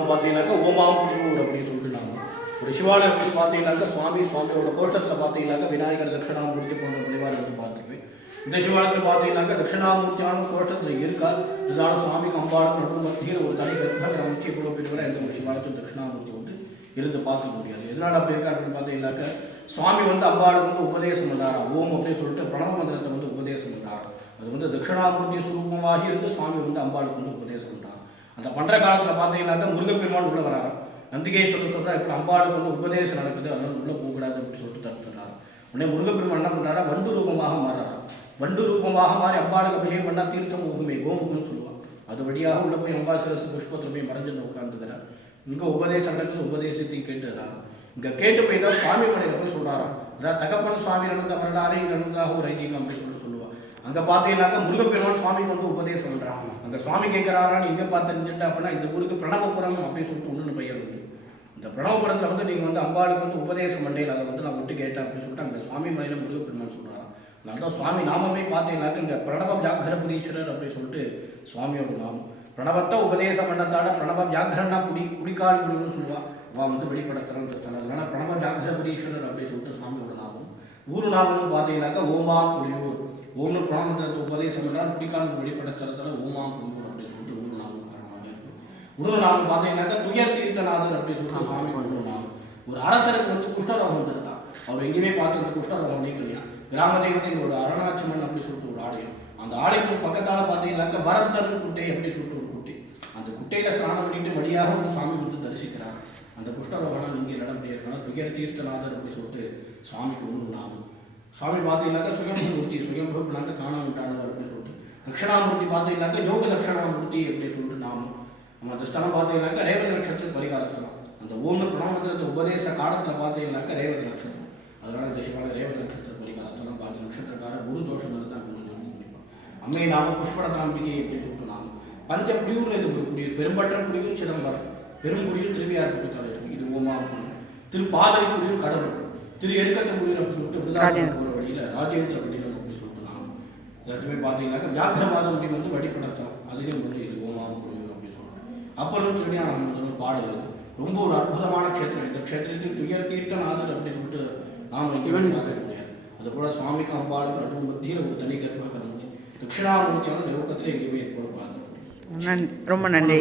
நாம பார்த்தீங்கன்னாக்கா ஓமாம் புலியூர் அப்படின்னு சொல்லிட்டு நாம ஒரு சிவாலயம் வந்து பார்த்தீங்கன்னாக்கா சுவாமியோட கோட்டத்தில் பார்த்தீங்கன்னாக்கா விநாயகர் தட்சிணாமூர்த்தி போன்ற வழிபாடு வந்து பார்த்துருப்பேன். இந்த சிவாலயத்தில் பார்த்தீங்கன்னாக்கா தட்சிணாமூர்த்தியான கோட்டத்தில் இருக்கா இருந்தாலும் சுவாமிக்கு அம்பாளுக்கு நடுவு மத்தியில் ஒரு தனி கர்ப்பகிரகம் அமைச்சு இவ்வளோ பெரிய எந்த ஒரு சிவாலயத்தில் தட்சிணாமூர்த்தி வந்து இருந்து பார்க்க முடியாது. எதனால் அப்படி இருக்கா அப்படின்னு பார்த்தீங்கன்னாக்கா சுவாமி வந்து அம்பாளுக்கு வந்து உபதேசம் பண்ணாரா ஓம் அப்படின்னு சொல்லிட்டு பிரணவ மந்திரத்தை வந்து உபதேசம் பண்ணார். அது வந்து தட்சிணாமூர்த்தி சுரூபமாக இருந்து சுவாமி வந்து அம்பாளுக்கு வந்து உபதேசம் பண்ணார். அந்த பண்ணுற காலத்தில் பார்த்தீங்கன்னாக்கா முருகப்பெருமான் உள்ள வராரு. நந்திகேஸ்வரர் சொல்கிறா இப்போ அம்பாளுக்கு வந்து உபதேசம் நடக்குது அதனால உள்ளே போகக்கூடாது அப்படின்னு சொல்லிட்டு தடுத்துறாரு. உடனே முருகப்பெருமான் என்ன பண்ணுறாரா வண்டு ரூபமாக மாறாரா. வண்டு ரூபமாக மாறி அம்பாளுக்கு அபிஷேகம் பண்ணால் தீர்த்தம் முகமே கோமுகம்னு சொல்லுவாள். அது வழியாக உள்ள போய் அம்பாசிரசு புஷ்பத்தில் போய் மறைஞ்சு உட்காந்துக்கிறார். இங்கே உபதேசம் நடக்குது உபதேசத்தையும் கேட்டுறாரு. இங்கே கேட்டு போய் தான் சுவாமி மலையில் போய் சொல்கிறாரா அதாவது தகப்பன் சுவாமி நடந்த வரலாறு இங்கே நடந்ததாக ஒரு ஐதீகம் அப்படின்னு சொல்லிட்டு சொல்லுவாள். அங்கே பார்த்தீங்கன்னாக்கா முருகப்பெருமான் சுவாமிக்கு வந்து உபதேசம் பண்ணுறாங்க. அங்கே சுவாமி கேட்குறாரான்னு இங்கே பார்த்து தெரிஞ்சுட்டு அப்படின்னா இந்த ஊருக்கு பிரணவபுரம் அப்படின்னு சொல்லிட்டு ஒன்று பெயர் உண்டு. இந்த பிரணவபுரத்தில் வந்து நீங்கள் வந்து அம்பாளுக்கு வந்து உபதேசம் பண்ணையில் அதை வந்து நான் விட்டு கேட்டேன் அப்படின்னு சொல்லிட்டு அங்கே சுவாமி மலையில் முருகப்பெருமான் சொல்கிறாராம். அதனால தான் சுவாமி நாமமே பார்த்தீங்கன்னாக்கா இங்கே பிரணவ வியாகரபுரீஸ்வரர் அப்படின்னு சொல்லிட்டு சுவாமியோட நாமம். பிரணவத்தை உபதேசம் பண்ணத்தால பிரணவ வியாகரன்னா குடிக்கால் குருன்னு சொல்லுவாள். அவன் வந்து வெளிப்படுத்துறன்ற ஸ்தலம். அதனால பிரணவ வியாகரபுரீஸ்வரர் அப்படின்னு சொல்லிட்டு சுவாமியோட நாமம். ஊர் நாமம்னு பார்த்தீங்கன்னாக்கா ஓமாம் புலியூர். ஓம்னு பிராமணத்தை உபதேசம் பண்ணால் குடிக்கால் வெளிப்பட ஸ்தலத்தில் ஓமாம் புலியூர் அப்படின்னு சொல்லிட்டு ஊர் நாமம் காரணமாக இருக்குது. ஊர் நாமம் பார்த்தீங்கன்னாக்கா துயர் தீர்த்தநாதர் அப்படின்னு சொல்லிட்டு சுவாமி ஊர் நாமம். ஒரு அரசருக்கு வந்து குஷ்டரோகம் வந்துருந்தான். அவர் எங்கேயுமே பார்த்து அந்த குஷ்டரோகம் நீங்களையா கிராம தெய்வத்தை ஒரு அருணாச்சமன் அப்படின்னு சொல்லிட்டு ஒரு ஆலயம். அந்த ஆலயத்துக்கு பக்கத்தால் பார்த்தீங்கன்னாக்கா வரத்தன் குட்டை அப்படின்னு சொல்லிட்டு ஒரு குட்டை. அந்த குட்டையில் ஸ்நானம் பண்ணிட்டு மடியாக வந்து சாமி வந்து தரிசிக்கிறார். அந்த குஷ்டரோகம் இங்கே நடப்படியிருக்காங்க துயர் தீர்த்தநாதர் அப்படின்னு சொல்லிட்டு சுவாமிக்கு ஒன்று நாமம். சுவாமி பார்த்தீங்கன்னாக்கா சுயம்பூர்த்தி சுயம்பூர்னாக்கா காணாமட்டானவர் அப்படின்னு சொல்லிட்டு தட்சிணாமூர்த்தி பார்த்தீங்கன்னாக்கா யோக தட்சிணாமூர்த்தி அப்படின்னு சொல்லிட்டு நாமம். நம்ம அந்த ஸ்தலம் பார்த்தீங்கன்னாக்கா ரேவதி நட்சத்திரம் பரிகாரத்தலாம். அந்த ஓம்னு பிரணவமந்திரத்தை உபதேச காலத்தில் பார்த்தீங்கன்னாக்கா ரேவதி நட்சத்திரம். அதனால இந்த சிவாலய ரேவதி நட்சத்திர பரிகாரத்தலாம் பாக்கி நட்சத்திரக்கார குரு தோஷம் தான் அம்மை நாம புஷ்படதாம்பிகை அப்படின்னு சொல்லிட்டு நாமம். பஞ்ச புலியூரில் இது ஒரு குடியூர் பெரும்பற்ற குடியூர் சிதம்பரம் பெருங்குடியூர் திருவியார் பக்கத்தால் இருக்குது. இது ஓமாபுரம். திருப்பாதரி குடியூர் கடலூர். திரு எடுக்கத்த குடியூர் அப்படின்னு சொல்லிட்டு விருதாச்சலம் போகிற வழியில் ராஜேந்திரபட்டினம் அப்படின்னு சொல்லிட்டு நாமம். எல்லாத்துமே பார்த்தீங்கன்னாக்கா வியாக்கிரவாத முடிவு வந்து வழிபடுத்தலாம். அதுலேயும் வந்து இது ஓமாம் குடியூர் அப்படின்னு சொல்லுவாங்க. அப்புறம் திருஞான பாடல் ரொம்ப ஒரு அற்புதமான க்ஷேத்திரம். இந்த க்ஷேத்திரத்தில் துயர் தீர்த்தநாதர் அப்படின்னு சொல்லிட்டு நாம் சிவன் பார்க்க முடியாது. அதுபோல் சுவாமிக்கு அம்பாளுக்கு நடுவு மத்தியில் ஒரு தனி கர்ப்பகிரகம் இருந்துச்சு. தட்சிணாமூர்த்தியான லோகத்தில் எங்கேயுமே ஏற்பட பார்க்க முடியும். ரொம்ப நன்றி.